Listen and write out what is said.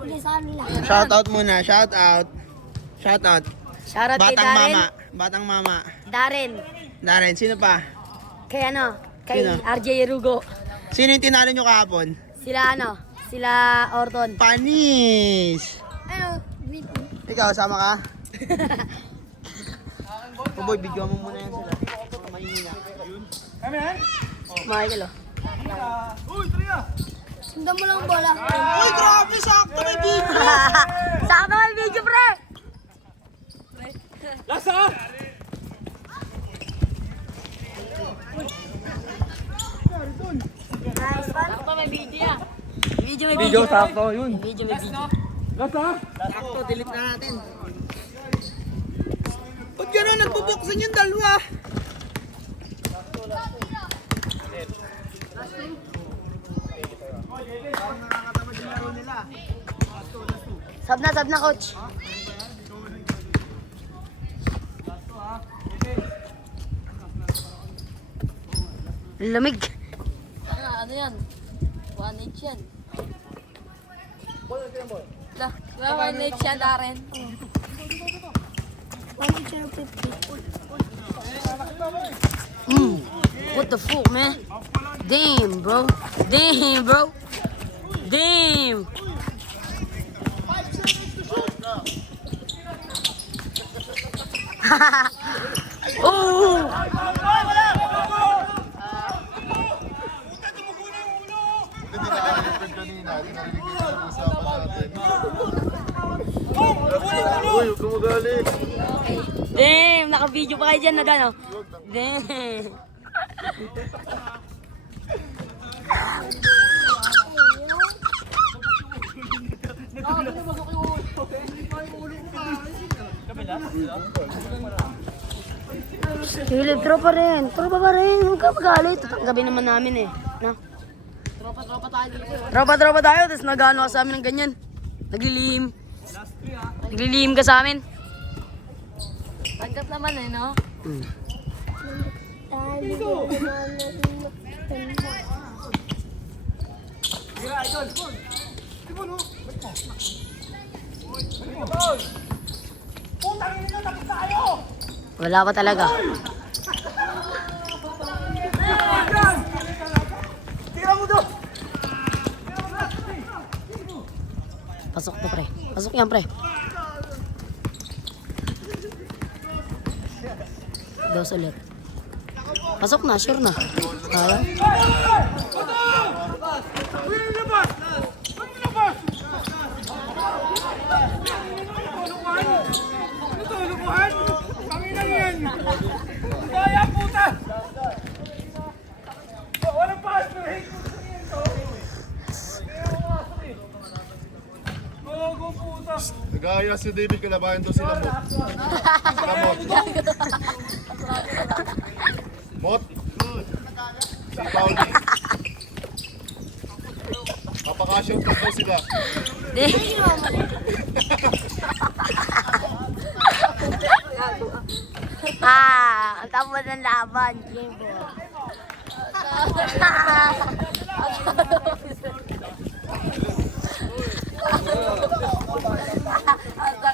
Shout out muna, shout out. Shout out. Shoutout kay Batang Darren. mama, batang mama. Darren. Darren, sino pa? Kay ano? Kay Sino? RJ Rugo. Sino yung tinalo nyo kahapon? Sila ano? Sila Orton. Panis! Ano? Ikaw, sama ka? oh boy, video mo muna yan sila. Mahihina. Michael oh. Sundan mo lang ang bola. Uy, grabe! Sakto may video! Sakto may video, pre! Sakto may video yan. Video may video. sakto, yun. Video may video. Sakto, delete na natin. Ba't gano'n nagbubuksan yung dalawa? Sab na, sab na, coach. Lamig. ano yan? 1H yan. Wala 1H yan, Darren. 1H yan, 50. Mm. What the fuck, man? Damn, bro. Damn, bro. Damn. Oh! Uy, huwag kang magalit. Damn, naka-video pa kayo dyan na gano. Damn. Philip, tropa rin. Tropa pa rin. Huwag ka magalit. Tatanggapin naman namin eh. No? Tropa-tropa tayo dito. Tropa, tropa tayo. Tapos nag-ano ka sa amin ng ganyan. Naglilihim. Naglilihim ka sa amin. Tanggap naman eh, no? Hmm. Wala pa talaga. Pasok to, pre. Pasok yan, pre. Dos ulit. Pasok na, sure na. Kaya? Nagaya si David kalabayan daw sila Mot. Sila Mot. Mot. Si Pauli. Papakasyon ko daw sila. Ah, ang tapos ng laban. Game po.